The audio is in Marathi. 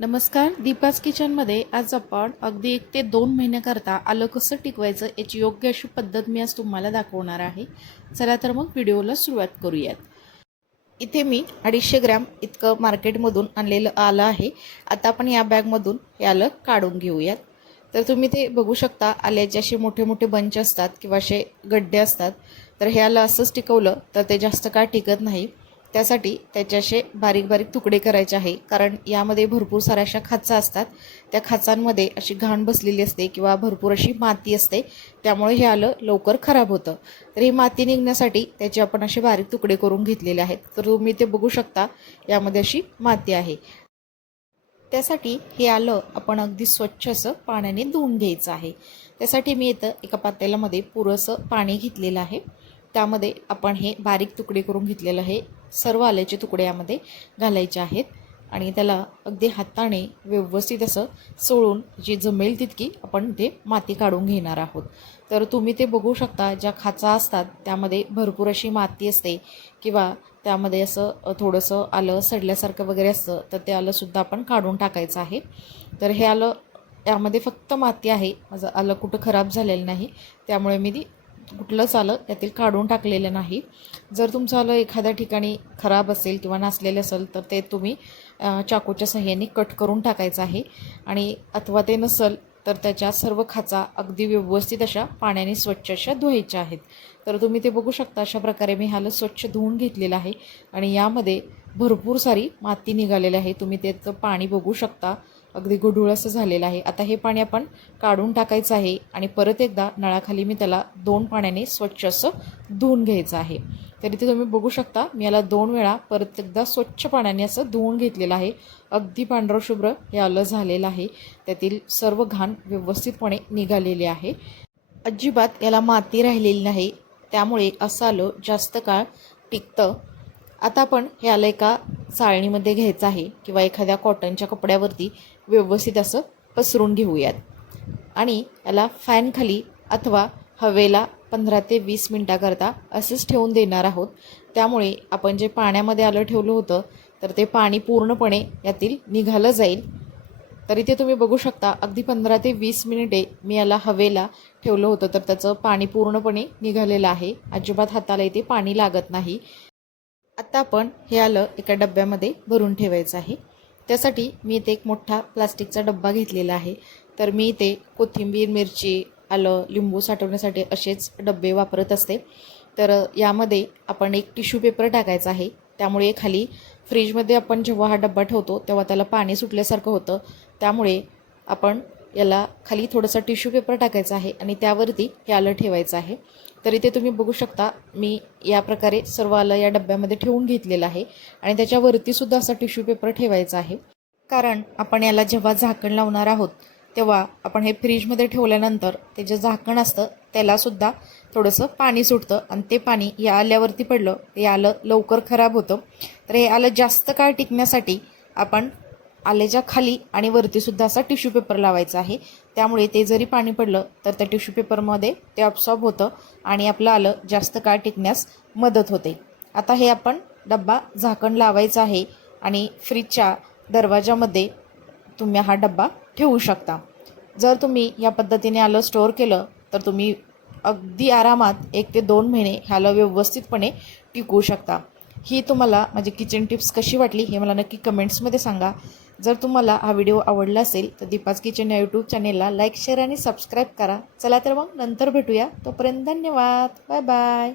नमस्कार दीपाज किचनमध्ये आज आपण अगदी एक ते दोन महिन्याकरता आलं कसं टिकवायचं याची योग्य अशी पद्धत मी आज तुम्हाला दाखवणार आहे. चला तर मग व्हिडिओला सुरुवात करूयात. इथे मी अडीचशे ग्रॅम इतकं मार्केटमधून आणलेलं आलं आहे. आता आपण या बॅगमधून हे आलं काढून घेऊयात. तर तुम्ही ते बघू शकता आल्याचे असे मोठे मोठे बंच असतात किंवा असे गड्डे असतात. तर हे आलं असंच टिकवलं तर ते जास्त काळ टिकत नाही. त्यासाठी त्याचे असे बारीक बारीक तुकडे करायचे आहे. कारण यामध्ये भरपूर साऱ्या अशा खाचा असतात. त्या खाचांमध्ये अशी घाण बसलेली असते किंवा भरपूर अशी माती असते. त्यामुळे हे आलं लवकर खराब होतं. तर ही माती निघण्यासाठी त्याचे आपण असे बारीक तुकडे करून घेतलेले आहेत. तर तुम्ही ते बघू शकता. यामध्ये अशी माती आहे. त्यासाठी हे आलं आपण अगदी स्वच्छ असं पाण्याने धुवून घ्यायचं आहे. त्यासाठी मी इथं एका पातेल्यामध्ये पुरंसं पाणी घेतलेलं आहे. त्यामध्ये आपण हे बारीक तुकडे करून घेतलेलं हे सर्व आल्याचे तुकडे यामध्ये घालायचे आहेत. आणि त्याला अगदी हाताने व्यवस्थित असं सोडून जी जमेल तितकी आपण ते माती काढून घेणार आहोत. तर तुम्ही ते बघू शकता ज्या खाचा असतात त्यामध्ये भरपूर अशी माती असते किंवा त्यामध्ये असं थोडंसं आलं सडल्यासारखं वगैरे असतं तर ते आलंसुद्धा आपण काढून टाकायचं आहे. तर हे आलं यामध्ये फक्त माती आहे. माझं आलं कुठं खराब झालेलं नाही. त्यामुळे मी ती कुठलंच आलं यातील काढून टाकलेलं नाही. जर तुमचं आलं एखाद्या ठिकाणी खराब असेल किंवा नासलेलं असेल तर ते तुम्ही चाकूच्या सहाय्याने कट करून टाकायचं आहे. आणि अथवा ते नसेल तर त्याच्या सर्व खाचा अगदी व्यवस्थित अशा पाण्याने स्वच्छ अशा धुवायच्या आहेत. तर तुम्ही ते बघू शकता अशा प्रकारे मी ह्याला स्वच्छ धुवून घेतलेलं आहे. आणि यामध्ये भरपूर सारी माती निघालेली आहे. तुम्ही त्याचं पाणी बघू शकता. अगदी गुढूळ असं झालेलं आहे. आता हे पाणी आपण काढून टाकायचं आहे आणि परत एकदा नळाखाली मी त्याला दोन पाण्याने स्वच्छ असं धुवून घ्यायचं आहे. तर इथे तुम्ही बघू शकता मी याला दोन वेळा परत एकदा स्वच्छ पाण्याने असं धुवून घेतलेलं आहे. अगदी पांढरं शुभ्र हे आलं झालेलं आहे. त्यातील सर्व घाण व्यवस्थितपणे निघालेले आहे. अजिबात याला माती राहिलेली नाही. त्यामुळे असं आलं जास्त काळ टिकतं. आता आपण हे आलं एका चाळणीमध्ये घ्यायचं आहे किंवा एखाद्या कॉटनच्या कपड्यावरती व्यवस्थित असं पसरून घेऊयात. आणि याला फॅनखाली अथवा हवेला पंधरा ते वीस मिनटाकरता असंच ठेवून देणार आहोत. त्यामुळे आपण जे पाण्यामध्ये आलं ठेवलं होतं तर ते पाणी पूर्णपणे यातील निघालं जाईल. तरी ते तुम्ही बघू शकता अगदी पंधरा ते वीस मिनिटे मी याला हवेला ठेवलं होतं तर त्याचं पाणी पूर्णपणे निघालेलं आहे. अजिबात हाताला इथे पाणी लागत नाही. आत्ता आपण हे आलं एका डब्यामध्ये भरून ठेवायचं आहे. त्यासाठी मी इथे एक मोठा प्लास्टिकचा डब्बा घेतलेला आहे. तर मी इथे कोथिंबीर मिरची आलं लिंबू साठवण्यासाठी असेच डब्बे वापरत असते. तर यामध्ये आपण एक टिश्यू पेपर टाकायचा आहे. त्यामुळे खाली फ्रीजमध्ये आपण जेव्हा हा डब्बा ठेवतो तेव्हा त्याला पाणी सुटल्यासारखं होतं. त्यामुळे आपण याला खाली थोडंसं टिश्यू पेपर टाकायचा आहे आणि त्यावरती हे आलं ठेवायचं आहे. तर इथे तुम्ही बघू शकता मी या प्रकारे सर्व आलं या डब्यामध्ये ठेवून घेतलेलं आहे आणि त्याच्यावरतीसुद्धा असं असा टिश्यू पेपर ठेवायचा आहे. कारण आपण याला जेव्हा झाकण लावणार आहोत तेव्हा आपण हे फ्रीजमध्ये ठेवल्यानंतर ते जे झाकण असतं त्यालासुद्धा थोडंसं पाणी सुटतं आणि ते पाणी या आल्यावरती पडलं ते आलं लवकर खराब होतं. तर हे आलं जास्त काळ टिकण्यासाठी आपण आल्याच्या खाली आणि वरतीसुद्धा असा टिश्यू पेपर लावायचा आहे. त्यामुळे ते जरी पाणी पडलं तर त्या टिश्यू पेपरमध्ये ते अब्सॉर्ब होतं आणि आपलं आलं जास्त काळ टिकण्यास मदत होते. आता हे आपण डब्बा झाकण लावायचं आहे आणि फ्रीजच्या दरवाजामध्ये तुम्ही हा डब्बा ठेवू शकता. जर तुम्ही या पद्धतीने आलं स्टोअर केलं तर तुम्ही अगदी आरामात एक ते दोन महिने ह्याला व्यवस्थितपणे टिकवू शकता. ही तुम्हाला माझी किचन टिप्स कशी वाटली हे मला नक्की कमेंट्समध्ये सांगा. जर तुम्हाला हा व्हिडिओ आवडला असेल तर दीपाज किचन या यूट्यूब चॅनेलला लाईक शेअर आणि सबस्क्राईब करा. चला तर मग नंतर भेटूया. तोपर्यंत धन्यवाद. Bye bye